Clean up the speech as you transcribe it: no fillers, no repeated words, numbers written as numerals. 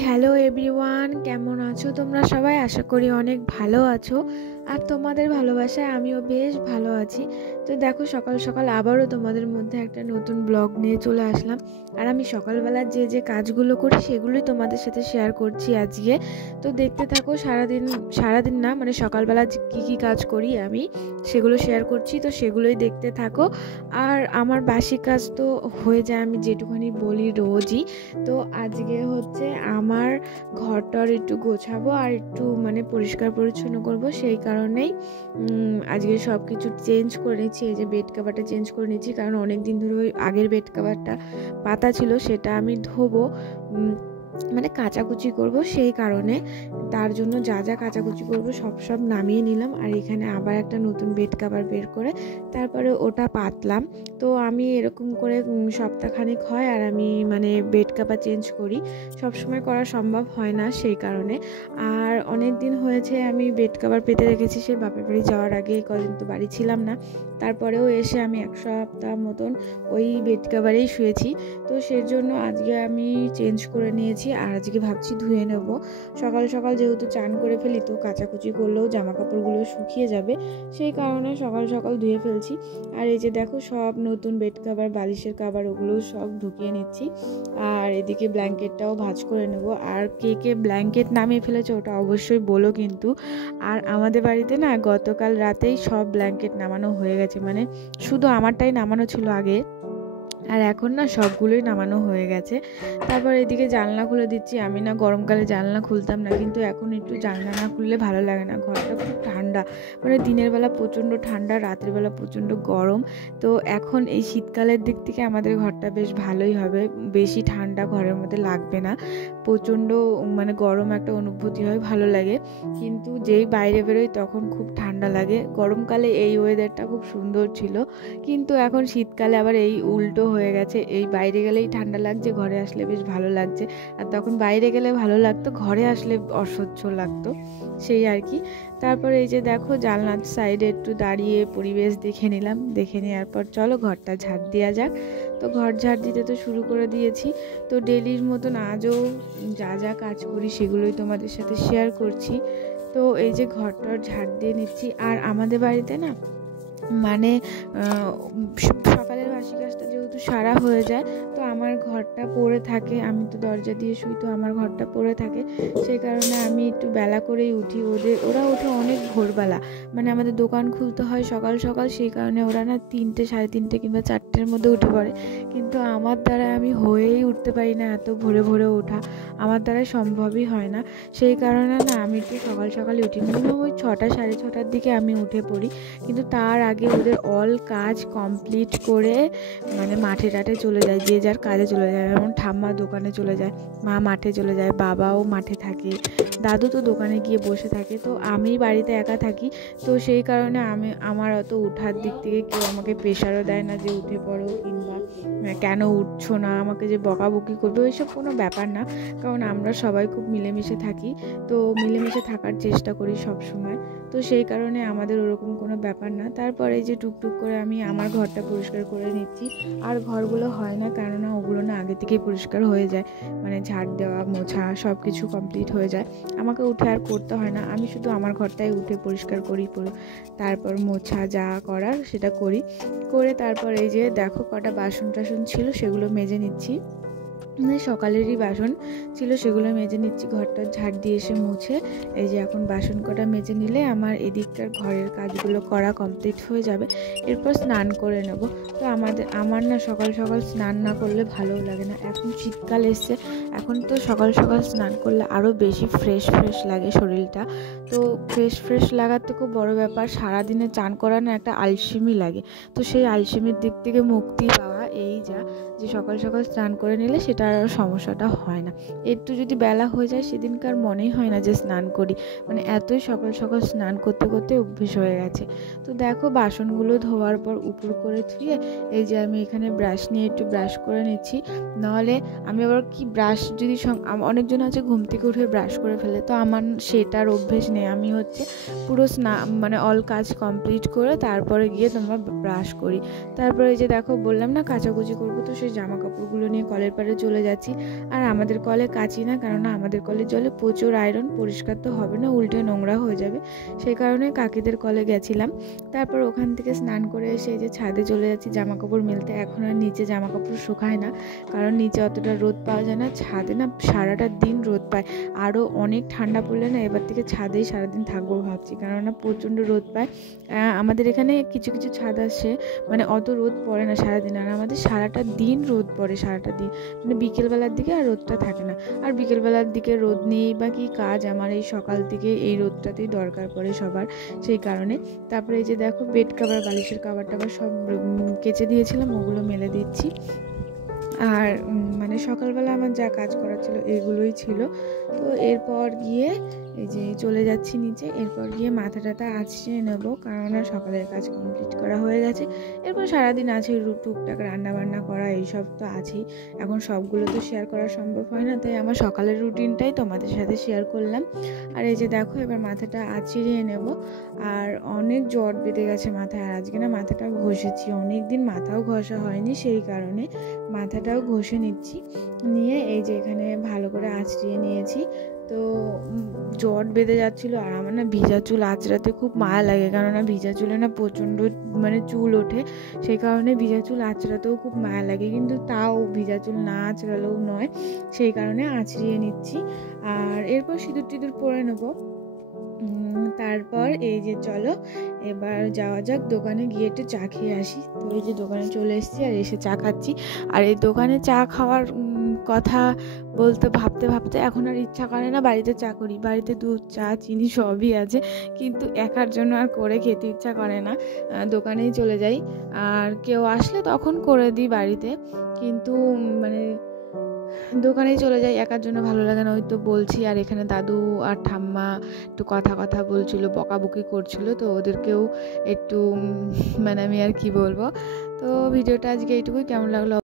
Hello everyone, কেমন আছো তোমরা সবাই? আশা করি অনেক ভালো আছো। আর তোমাদের ভালোবাসায় আমিও বেশ ভালো আছি। তো দেখো, সকাল সকাল আবারও তোমাদের মধ্যে একটা নতুন ব্লগ নিয়ে চলে আসলাম। আর আমি সকালবেলা যে কাজগুলো করি সেগুলোই তোমাদের সাথে শেয়ার করছি আজকে। তো দেখতে থাকো, সারাদিন না, মানে সকালবেলা কী কাজ করি আমি সেগুলো শেয়ার করছি, তো সেগুলোই দেখতে থাকো। আর আমার বাসি কাজ তো হয়ে যায়, আমি যেটুখানি বলি রোজই। তো আজকে হচ্ছে আমার ঘরটার একটু গোছাবো আর একটু মানে পরিষ্কার পরিচ্ছন্ন করব, সেই কারণেই আজকে সব কিছু চেঞ্জ করে নিচ্ছি। এই যে বেড কভারটা চেঞ্জ করে নিচ্ছি, কারণ অনেক দিন ধরে ওই আগের বেড কভারটা পাতা ছিল, সেটা আমি ধোবো, মানে কাচাকুচি করব, সেই কারণে তার জন্য যা কাচাকুচি করব সব নামিয়ে নিলাম। আর এখানে আবার একটা নতুন বেড কভার বের করে তারপরে ওটা পাতলাম। তো আমি এরকম করে সপ্তাহখানেক হয় আর আমি মানে বেড কভার চেঞ্জ করি, সবসময় করা সম্ভব হয় না, সেই কারণে। আর অনেক দিন হয়েছে আমি বেড কভার পেতে রেখেছি, সে বাপের বাড়ি যাওয়ার আগে, কদিন তো বাড়ি ছিলাম না, তারপরেও এসে আমি এক সপ্তাহ মতন ওই বেড কভারেই শুয়েছি। তো সেই জন্য আজকে আমি চেঞ্জ করে নিয়েছি আর আজকে ভাবছি ধুয়ে নেব। সকাল সকাল যেহেতু চান করে ফেলি, তো কাচাকুচি করলেও জামা কাপড়গুলো শুকিয়ে যাবে, সেই কারণে সকাল সকাল ধুয়ে ফেলছি। আর এই যে দেখো, সব নতুন বেড কভার, বালিশের কভার, ওগুলো সব ঢুকিয়ে নিচ্ছি। আর এদিকে ব্ল্যাঙ্কেটটাও ভাঁজ করে নেব। আর কে ব্ল্যাঙ্কেট নামিয়ে ফেলেছে ওটা অবশ্যই বলো কিন্তু। আর আমাদের বাড়িতে না গতকাল রাতেই সব ব্ল্যাঙ্কেট নামানো হয়ে গেছে, মানে শুধু আমারটাই নামানো ছিল আগে, আর এখন না সবগুলোই নামানো হয়ে গেছে। তারপর এদিকে জানলা খুলে দিচ্ছি। আমি না গরমকালে জানলা খুলতাম না, কিন্তু এখন একটু জানলা না খুললে ভালো লাগে না, ঘরটা খুব ঠান্ডা, মানে দিনের বেলা প্রচণ্ড ঠান্ডা, রাতের বেলা প্রচণ্ড গরম। তো এখন এই শীতকালের দিক থেকে আমাদের ঘরটা বেশ ভালোই হবে, বেশি ঠান্ডা ঘরের মধ্যে লাগবে না, প্রচণ্ড মানে গরম একটা অনুভূতি হয়, ভালো লাগে। কিন্তু যেই বাইরে বেরোই তখন খুব ঠান্ডা লাগে। গরমকালে এই ওয়েদারটা খুব সুন্দর ছিল, কিন্তু এখন শীতকালে আবার এই উল্টো হয়ে গেছে, এই বাইরে গেলেই ঠান্ডা লাগছে, ঘরে আসলে বেশ ভালো লাগছে। আর তখন বাইরে গেলে ভালো লাগতো, ঘরে আসলে অসহ্য লাগতো, সেই আর কি। তারপরে এই যে দেখো, জানলার সাইডে একটু দাঁড়িয়ে পরিবেশ দেখে নিলাম, দেখে নেওয়ার পর চলো ঘরটা ঝাড় দেওয়া যাক। তো ঘর ঝাড় দিতে তো শুরু করে দিয়েছি। তো ডেলির মতন আজও যা কাজ করি সেগুলোই তোমাদের সাথে শেয়ার করছি। তো এই যে ঘরটার ঝাড় দিয়ে নিচ্ছি। আর আমাদের বাড়িতে না মানে সকালের বাসি কাজটা যেহেতু সারা হয়ে যায়, তো আমার ঘরটা পড়ে থাকে, আমি তো দরজা দিয়ে শুই, তো আমার ঘরটা পড়ে থাকে, সেই কারণে আমি একটু বেলা করেই উঠি। ওরা ওঠে অনেক ভোরবেলা, মানে আমাদের দোকান খুলতে হয় সকাল সকাল, সেই কারণে ওরা না 3টে, 3:30 কিংবা 4টের মধ্যে উঠে পড়ে। কিন্তু আমার দ্বারা আমি হয়েই উঠতে পারি না, এত ভোরে ভোরে ওঠা আমার দ্বারা সম্ভবই হয় না, সেই কারণে না আমি একটু সকাল সকালে উঠি, মিনিমাম ওই 6টা, 6:30টার দিকে আমি উঠে পড়ি। কিন্তু তার আগে ওদের অল কাজ কমপ্লিট করে মানে মাঠে টাঠে চলে যায়, যে যার কাজে চলে যায়। যেমন ঠাম্মা দোকানে চলে যায়, মা মাঠে চলে যায়, বাবাও মাঠে থাকে, দাদু তো দোকানে গিয়ে বসে থাকে, তো আমি বাড়িতে একা থাকি। তো সেই কারণে আমার অত ওঠার দিক থেকে কেউ আমাকে প্রেশারও দেয় না যে উঠে পড়ো, কিংবা কেন উঠছো না, আমাকে যে বকাবকি করবে, ওইসব কোনো ব্যাপার না, কারণ আমরা সবাই খুব মিলেমিশে থাকি, তো মিলেমিশে থাকার চেষ্টা করি সব সময়। তো সেই কারণে আমাদের ওরকম কোনো ব্যাপার না। তারপরে যে টুকটুক করে আমি আমার ঘরটা পরিষ্কার করে নিচ্ছি। আর ঘরগুলো হয় না, কেননা ওগুলো না আগে থেকেই পরিষ্কার হয়ে যায়, মানে ঝাড় দেওয়া, মোছা সব কিছু কমপ্লিট হয়ে যায়, আমাকে উঠে আর করতে হয় না, আমি শুধু আমার ঘরটাই উঠে পরিষ্কার করি, তারপর মোছা যা করার সেটা করি, করে তারপর এই যে দেখো কটা বাসন টাসন ছিল সেগুলো মেজে নিচ্ছি, মানে সকালেরই বাসন ছিল সেগুলো মেজে নিচ্ছি, ঘরটা ঝাড় দিয়ে এসে মুছে। এই যে এখন বাসন কটা মেজে নিলে আমার এদিকটার ঘরের কাজগুলো করা কমপ্লিট হয়ে যাবে, এরপর স্নান করে নেব। তো আমার না সকাল সকাল স্নান না করলে ভালোও লাগে না, এখন শীতকাল এসছে, এখন তো সকাল সকাল স্নান করলে আরও বেশি ফ্রেশ লাগে শরীরটা। তো ফ্রেশ লাগার থেকেও বড় ব্যাপার, সারাদিনে চান করা না একটা আলসেমি লাগে, তো সেই আলসেমির দিক থেকে মুক্তি পাওয়া এই যে সকাল সকাল স্নান করে নিলে সেটা আর সমস্যাটা হয় না। একটু যদি বেলা হয়ে যায় সেদিনকার মনেই হয় না যে স্নান করি, মানে এতই সকাল সকাল স্নান করতে করতে অভ্যেস হয়ে গেছে। তো দেখো বাসনগুলো ধোয়ার পর উপর করে ধুয়ে এই যে আমি এখানে ব্রাশ নিয়ে একটু ব্রাশ করে নিচ্ছি। নাহলে আমি আবার কি ব্রাশ যদি অনেকজন আছে ঘুম থেকে উঠে ব্রাশ করে ফেলে, তো আমার সেটার অভ্যেস নেই, আমি হচ্ছে পুরো মানে অল কাজ কমপ্লিট করে তারপরে গিয়ে তোমার ব্রাশ করি। তারপরে এই যে দেখো বললাম না কাচাকুচি করবো, তো সেই জামা কাপড়গুলো নিয়ে কলের পাড়ে চলে যাচ্ছি। আর আমাদের কলে কাচি না, কারণ আমাদের কলের জলে প্রচুর আয়রন, পরিষ্কার তো হবে না, উল্টে নোংরা হয়ে যাবে। সেই কারণে কাকিদের কলে গেছিলাম। তারপর ওখান থেকে স্নান করে এসে যে ছাদে চলে যাচ্ছি জামা কাপড় মেলতে। এখন আর নিচে জামা কাপড় শুকায় না, কারণ নিচে অতটা রোদ পাওয়া যায় না। ছাদে না সারাটা দিন রোদ পায়। আরও অনেক ঠান্ডা পড়লে না এবার থেকে ছাদেই সারাদিন থাকবো ভাবছি, কেননা প্রচণ্ড রোদ পায়। আমাদের এখানে কিছু কিছু ছাদ আছে মানে অত রোদ পড়ে না সারাদিন, আর আমাদের সারাটা দিন রোদ পড়ে, সারাটা দিন মানে বিকেলবেলার দিকে আর রোদটা থাকে না। আর বিকেলবেলার দিকে রোদ নিয়েই বা কী কাজ, আমার এই সকাল থেকে এই রোদটাতেই দরকার পড়ে সবার, সেই কারণে। তারপরে এই যে দেখো বেড কাভার, বালিশের কাভার টাভার সব কেচে দিয়েছিলাম, ওগুলো মেলে দিচ্ছি। আর মানে সকালবেলা আমার যা কাজ করার ছিল এগুলোই ছিল। তো এরপর গিয়ে এই যে চলে যাচ্ছি নিচে, এরপর গিয়ে মাথা টাথা আঁচড়ে নেবো, কারণ সকালের কাজ কমপ্লিট করা হয়ে গেছে। এরপর সারাদিন আছে টুকটাক রান্না বান্না করা, এইসব তো আছেই। এখন সবগুলো তো শেয়ার করা সম্ভব হয় না, তাই আমার সকালের রুটিনটাই তোমাদের সাথে শেয়ার করলাম। আর এই যে দেখো এবার মাথাটা আঁচড়িয়ে নেব। আর অনেক জট বেঁধে গেছে মাথায়, আর আজকে না মাথাটা ঘষেছি, অনেক দিন মাথাও ঘষা হয়নি, সেই কারণে মাথাটাও ঘষে নিচ্ছি। নিয়ে এই যে এখানে ভালো করে আঁচড়িয়ে নিয়েছি। তো জট বেঁধে যাচ্ছিলো, আর আমার না ভিজা চুল আঁচড়াতে খুব মায়া লাগে, কেননা ভিজা চুলে না প্রচণ্ড মানে চুল ওঠে, সেই কারণে ভিজা চুল আঁচড়াতেও খুব মায়া লাগে, কিন্তু তাও ভিজা চুল না আঁচড়ালেও নয়, সেই কারণে আঁচড়িয়ে নিচ্ছি। আর এরপর সিঁদুর টিঁদুর পরে নেবো। তারপর এই যে চলো এবার যাওয়া যাক দোকানে, গিয়ে একটু চা খেয়ে আসি। তো এই যে দোকানে চলে এসেছি, আর এসে চা খাচ্ছি। আর এই দোকানে চা খাওয়ার কথা বলতে ভাবতে ভাবতে এখন আর ইচ্ছা করে না বাড়িতে চা করি। বাড়িতে দুধ, চা, চিনি সবই আছে, কিন্তু একার জন্য আর করে খেতে ইচ্ছা করে না, দোকানেই চলে যাই। আর কেউ আসলে তখন করে দিই বাড়িতে, কিন্তু মানে দোকানেই চলে যাই, একার জন্য ভালো লাগে না, ওই তো বলছি। আর এখানে দাদু আর ঠাম্মা একটু কথা বলছিল, বকাবকি করছিল, তো ওদেরকেও একটু মানে আমি আর কি বলবো। তো ভিডিওটা আজকে এইটুকুই, কেমন লাগলো